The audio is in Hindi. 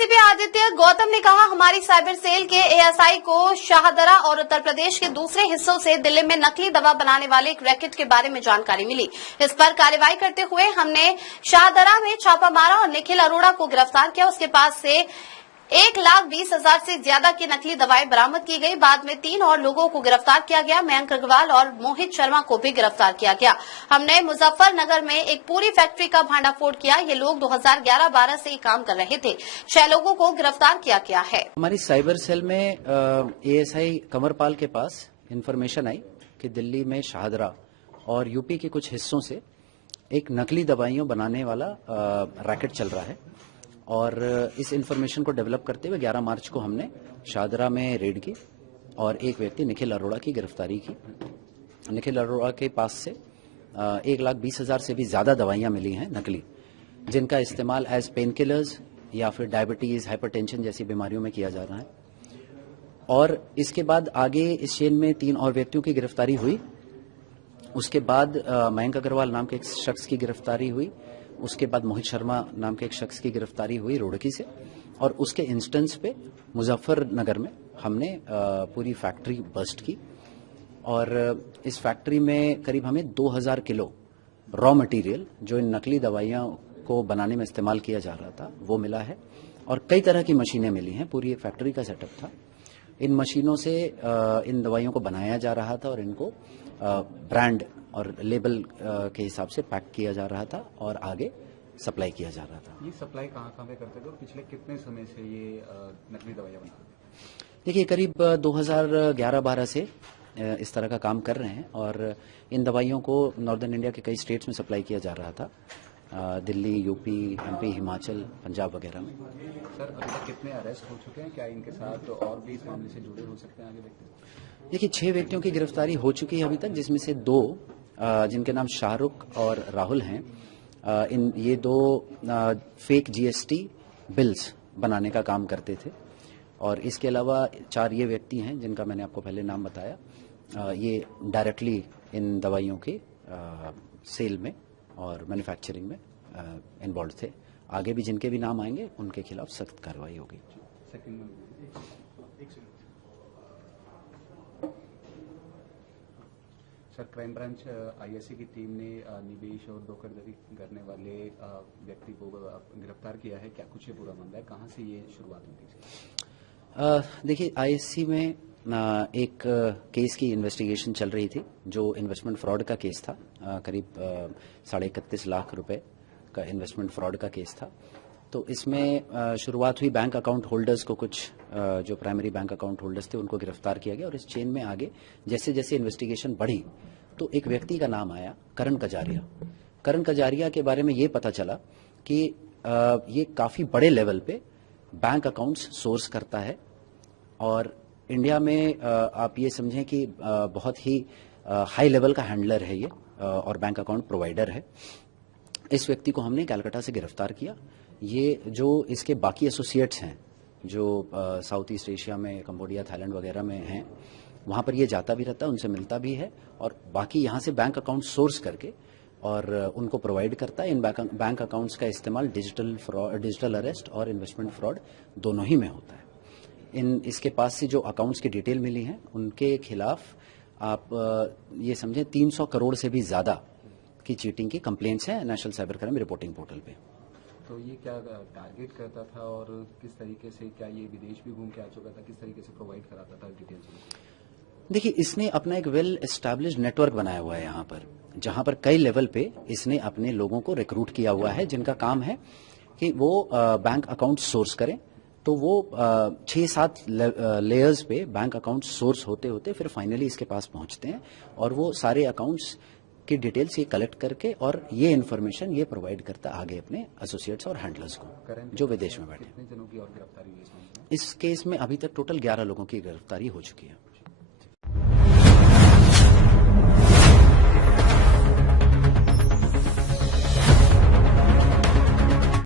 एडीसीपी आदित्य गौतम ने कहा, हमारी साइबर सेल के एएसआई को शाहदरा और उत्तर प्रदेश के दूसरे हिस्सों से दिल्ली में नकली दवा बनाने वाले एक रैकेट के बारे में जानकारी मिली। इस पर कार्रवाई करते हुए हमने शाहदरा में छापा मारा और निखिल अरोड़ा को गिरफ्तार किया। उसके पास से 1,20,000 से ज्यादा की नकली दवाएं बरामद की गई। बाद में 3 और लोगों को गिरफ्तार किया गया। मयंक अग्रवाल और मोहित शर्मा को भी गिरफ्तार किया गया। हमने मुजफ्फरनगर में एक पूरी फैक्ट्री का भांडाफोड़ किया। ये लोग 2011-12 से काम कर रहे थे। 6 लोगों को गिरफ्तार किया गया है। हमारी साइबर सेल में एएसआई कमरपाल के पास इंफॉर्मेशन आई कि दिल्ली में शाहदरा और यूपी के कुछ हिस्सों से एक नकली दवाइयां बनाने वाला रैकेट चल रहा है और इस इंफॉर्मेशन को डेवलप करते हुए 11 मार्च को हमने शाहदरा में रेड की और एक व्यक्ति निखिल अरोड़ा की गिरफ्तारी की। निखिल अरोड़ा के पास से 1,20,000 से भी ज्यादा दवाइयां मिली हैं नकली, जिनका इस्तेमाल एज पेन किलर्स या फिर डायबिटीज, हाइपरटेंशन जैसी बीमारियों में किया जा रहा है। और इसके बाद आगे इस चेन में 3 और व्यक्तियों की गिरफ्तारी हुई। उसके बाद मयंक अग्रवाल नाम के एक शख्स की गिरफ्तारी हुई। उसके बाद मोहित शर्मा नाम के एक शख्स की गिरफ्तारी हुई रुड़की से, और उसके इंस्टेंस पे मुजफ्फरनगर में हमने पूरी फैक्ट्री बस्ट की और इस फैक्ट्री में करीब हमें 2,000 किलो रॉ मटेरियल जो इन नकली दवाइयां को बनाने में इस्तेमाल किया जा रहा था वो मिला है और कई तरह की मशीनें मिली हैं। पूरी फैक्ट्री का सेटअप था। इन मशीनों से इन दवाइयों को बनाया जा रहा था और इनको ब्रांड और लेबल के हिसाब से पैक किया जा रहा था और आगे सप्लाई किया जा रहा था। ये सप्लाई कहाँ पे करते थे और पिछले कितने समय से ये नकली दवाइयाँ बनाते थे? देखिए, करीब 2011-12 से इस तरह का काम कर रहे हैं और इन दवाइयों को नॉर्दर्न इंडिया के कई स्टेट्स में सप्लाई किया जा रहा था, दिल्ली, यूपी, एमपी, हिमाचल, पंजाब वगैरह में। सर, अभी तक कितने अरेस्ट हो चुके हैं? क्या इनके साथ और भी इस मामले से जुड़े हो सकते हैं? आगे देखते हैं। देखिए, 6 व्यक्तियों की गिरफ्तारी हो चुकी है अभी तक, जिसमें से 2 जिनके नाम शाहरुख और राहुल हैं। ये 2 फेक जीएसटी बिल्स बनाने का काम करते थे और इसके अलावा 4 ये व्यक्ति हैं जिनका मैंने आपको पहले नाम बताया। ये डायरेक्टली इन दवाइयों के सेल में और मैन्युफैक्चरिंग में इन्वॉल्व थे। आगे भी जिनके भी नाम आएंगे उनके खिलाफ सख्त कार्रवाई होगी। सर, क्राइम ब्रांच आईएससी की टीम ने निवेश और धोखाधड़ी करने वाले व्यक्ति को गिरफ्तार किया है। क्या कुछ ये पूरा मामला है? कहाँ से ये शुरुआत हुई थी? देखिए, आईएससी में एक केस की इन्वेस्टिगेशन चल रही थी जो इन्वेस्टमेंट फ्रॉड का केस था। करीब 31.5 लाख रुपए का इन्वेस्टमेंट फ्रॉड का केस था। तो इसमें शुरुआत हुई, बैंक अकाउंट होल्डर्स को कुछ जो प्राइमरी बैंक अकाउंट होल्डर्स थे उनको गिरफ्तार किया गया और इस चेन में आगे जैसे जैसे इन्वेस्टिगेशन बढ़ी तो एक व्यक्ति का नाम आया, करण कजारिया। करण कजारिया के बारे में ये पता चला कि ये काफी बड़े लेवल पे बैंक अकाउंट्स सोर्स करता है और इंडिया में आप ये समझें कि बहुत ही हाई लेवल का हैंडलर है ये और बैंक अकाउंट प्रोवाइडर है। इस व्यक्ति को हमने कलकत्ता से गिरफ्तार किया। ये जो इसके बाकी एसोसिएट्स हैं जो साउथ ईस्ट एशिया में, कंबोडिया, थाईलैंड वगैरह में हैं, वहाँ पर ये जाता भी रहता है, उनसे मिलता भी है और बाकी यहाँ से बैंक अकाउंट सोर्स करके और उनको प्रोवाइड करता है। इन बैंक अकाउंट्स का इस्तेमाल डिजिटल अरेस्ट और इन्वेस्टमेंट फ्रॉड दोनों ही में होता है। इसके पास से जो अकाउंट्स की डिटेल मिली है उनके खिलाफ आप ये समझें 300 करोड़ से भी ज्यादा की चीटिंग की कंप्लेंट्स हैं national cyber crime reporting portal पे। तो ये क्या टारगेट करता था और किस तरीके से, क्या ये विदेश भी घूम के आ चुका था, किस तरीके से प्रोवाइड कराता था डिटेल्स? देखिए, इसने अपना एक वेल एस्टैब्लिश्ड नेटवर्क बनाया हुआ है यहाँ पर, जहाँ पर कई लेवल पे इसने अपने लोगों को रिक्रूट किया हुआ है जिनका काम है कि वो बैंक अकाउंट सोर्स करें। तो वो 6-7 लेयर्स पे बैंक अकाउंट सोर्स होते होते फिर फाइनली इसके पास पहुंचते हैं और वो सारे अकाउंट्स की डिटेल्स ये कलेक्ट करके और ये इन्फॉर्मेशन ये प्रोवाइड करता आगे अपने एसोसिएट्स और हैंडलर्स को जो विदेश में बैठे। कितने जनों की और गिरफ्तारी हुई इस केस में अभी तक टोटल 11 लोगों की गिरफ्तारी हो चुकी है।